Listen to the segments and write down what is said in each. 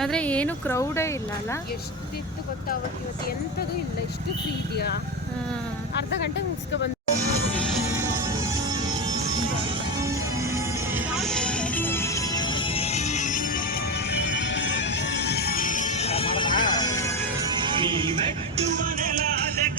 ಆದರೆ ಏನು ಕ್ರೌಡೇ ಇಲ್ಲ ಅಲ್ಲ? ಎಷ್ಟಿತ್ತು ಗೊತ್ತಾ ಇವತ್ತು? ಎಂಥದ್ದು ಇಲ್ಲ. ಎಷ್ಟು ಫ್ರೀ ಇದೆಯಾ? ಅರ್ಧ ಗಂಟೆ ಮುಗಿಸ್ಕೊ ಬಂದು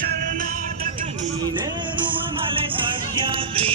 ಕರ್ನಾಟಕ ನೀನೇರುವ ಮಲೆ ಸಹ್ಯಾದ್ರಿ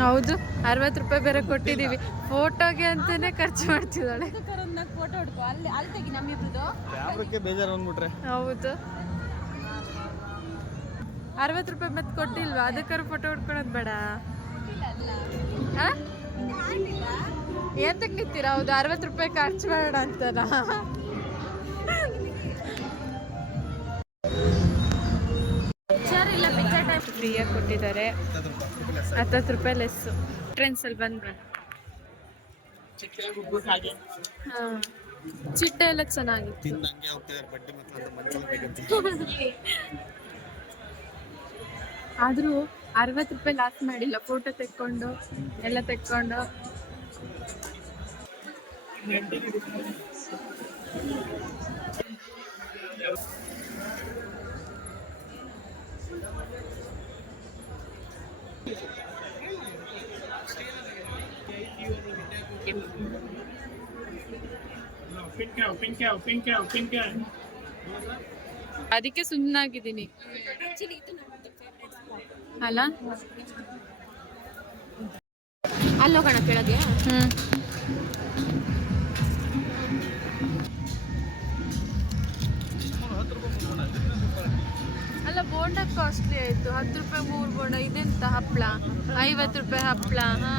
ಹೌದು ಅರವತ್ತು ರೂಪಾಯಿ ಬೇರೆ ಕೊಟ್ಟಿದೀವಿ ಫೋಟೋಗೆ ಅಂತಾನೆ ಖರ್ಚು ಮಾಡ್ತಿದ್ದಾಳೆ. ಹೌದು. ಅರವತ್ತು ರೂಪಾಯಿ ಮತ್ತೆ ಕೊಟ್ಟಿಲ್ವಾ? ಅದಕ್ಕಾರ ಫೋಟೋ ಹೊಡ್ಕೊಳೋದು ಬೇಡ. ಎಂತಕ್ಕೆ ನಿಂತೀರಾ? ಹೌದು ಅರವತ್ತು ರೂಪಾಯಿ ಖರ್ಚು ಬೇಡ ಅಂತನಾ? ಫ್ರೀಯಾಗಿ ಕೊಟ್ಟಿದ್ದಾರೆ. ಹತ್ತತ್ತು ರೂಪಾಯಿ ಲೆಸ್ಸು ಟ್ರೆಂಡ್ಸಲ್ಲಿ ಬಂದ್ಬಿಡ. ಹಾಂ. ಚಿಟ್ಟೆ ಎಲ್ಲ ಚೆನ್ನಾಗಿತ್ತು. ಆದರೂ ಅರವತ್ತು ರೂಪಾಯಿ ಲಾಸ್ ಮಾಡಿಲ್ಲ. ಫೋಟೋ ತೆಕ್ಕೊಂಡು ಎಲ್ಲ ತೆಕ್ಕೊಂಡು. ಅದಕ್ಕೆ ಸುಮ್ಮನಾಗಿದ್ದೀನಿ ಅಲ್ಲ? ಅಲ್ಲೋಗೋಣ ಕೆಳಗೆ? ಹ್ಮ್. ಅಲ್ಲ ಬೋಂಡ ಕಾಸ್ಟ್ಲಿ ಆಯ್ತು. ಹತ್ತು ರೂಪಾಯಿ ಮೂರು ಬೋಂಡ ಇದೆಂತ ಹಪ್ಪಳ ಐವತ್ತು ರೂಪಾಯಿ ಹಪ್ಪಳ ಹಾ.